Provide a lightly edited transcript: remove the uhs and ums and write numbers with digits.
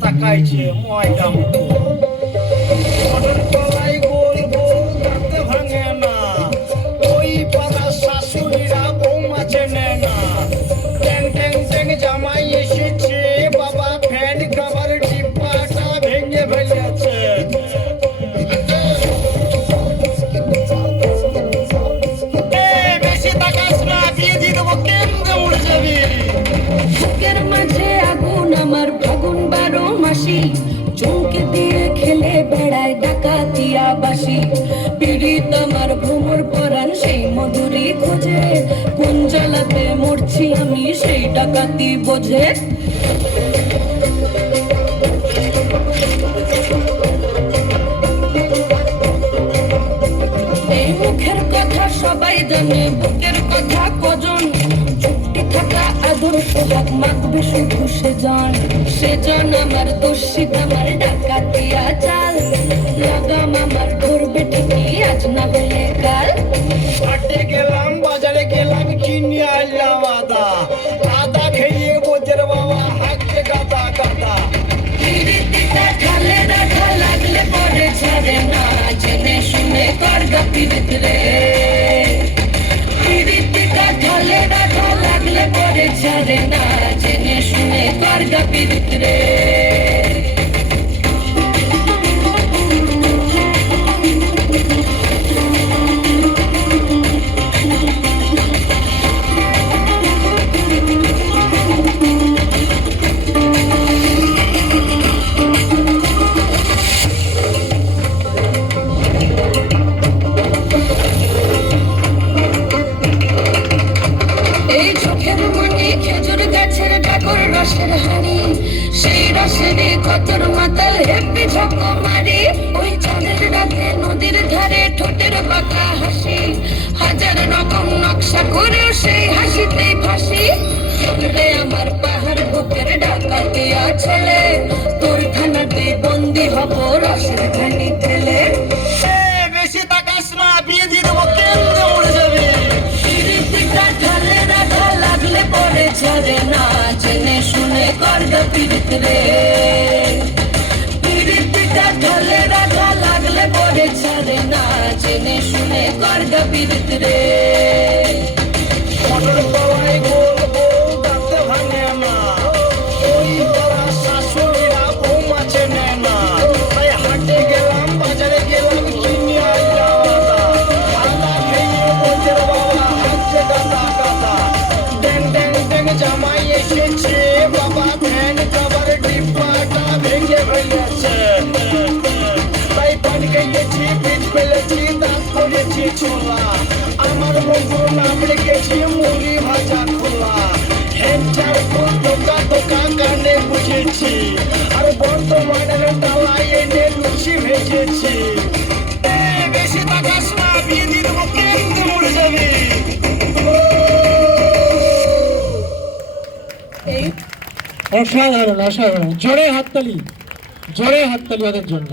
তাকাইছে ময়দা মতো মনের তলায় গোল গোল দাঁতে ভাঙে না ওই পাড়া শাশুড়িরা বৌমা চেনে না ট্যাং ট্যাং ট্যাং জামাই এসেছে বাবা ফ্যান খাবার ডিব্বাটা ভেঙে ফেলেছে বেশি তাকাস না বিয়ে দিয়ে দেবো কেমনে উড়ে যাবি বুকের মাঝে আগুন আমার ফাগুন 12 মাসি চমকে দিয়ে খেলে বেড়ায় ডাকাতিয়া বাসি পীড়িত আমার ভ্রমর পরাণ সেই মধুরী খোঁজে কোন জ্বালাতে মরছি আমি সেই ডাকাতি বোঝে এই মুখের কথা সবাই জানে বুকের কথা কজন চুপটি থাকা আদর সোহাগ মাখবে শুধু সেজন আমার দোষিত আমার ডাকাতিয়া চাল লাগাম আমার ধরবে ঠিকই আজ না হলে কাল হাটে গেলাম বাজারে গেলাম কিনে আনলাম আদা আদা খেয়ে বোঝের বাবা হাঁকতে গাদা গাদা পিরিতিটা ঢালে রাখা লাগলে পরে ছাড়ে না জেনে শুনে করগা পিরিত রে পিরিতিটা ঢালে রাখা লাগলে পরে ছাড়ে না জেনে শুনে করগা পিরিত রে রসের হাড়ি সেই রসেরই কতর মাতাল হেপি ঝক মারি ওই চাঁদের রাতে নদীর ধারে ঠোঁটের বাঁকা হাসি হাজার রকম নকশা করেও সেই হাসিতেই ফাঁসি রে আমার পাহাড় বুকের ডাকাতিয়া ছেলে তোর থানাতে বন্দি হব রসের খানি ঠেলে বেশি তাকাস না বিয়ে দিয়ে দেবো কেমনে উড়ে যাবি পিরিতিটা ঢালে রাখা লাগলে পরে ছাড়ে না জেনে শুনে করগা পিরিত রে পিরিতিটা ঢালে রাখা লাগলে পরে ছাড়ে না জেনে শুনে করগা পিরিত রে মনের তলায় গোল গোল দাঁতে ভাঙে না ওই পাড়া শাশুড়িরা বৌমা চেনে না তাই হাটে গেলাম বাজারে গেলাম কিনে আনলাম আদা আদা খেয়ে বোঝের বাবা হাঁকতে গাদা গাদা ড্যাং ড্যাং ড্যাং জামাই এসেছে বাবা ফ্যান খাবার ডিব্বাটা ভেঙে ফেলেছে তাই পান খেয়েছি পিঠ ফেলেছি দাঁত করেছি ছোলা আমার বন্ধুর নাম রেখেছি মুড়ি ভাজা খোলা হেঁচার দোকা দোকা কানে বুঝেছি আর বর্তমানের ডালায় এনে লুচি ভেজেছি বেশি তাকাস না বিয়ে দিয়ে দেবো কেমনে মরে যাবি অসাধারণ অসাধারণ জোরে হাততালি ওদের জন্য।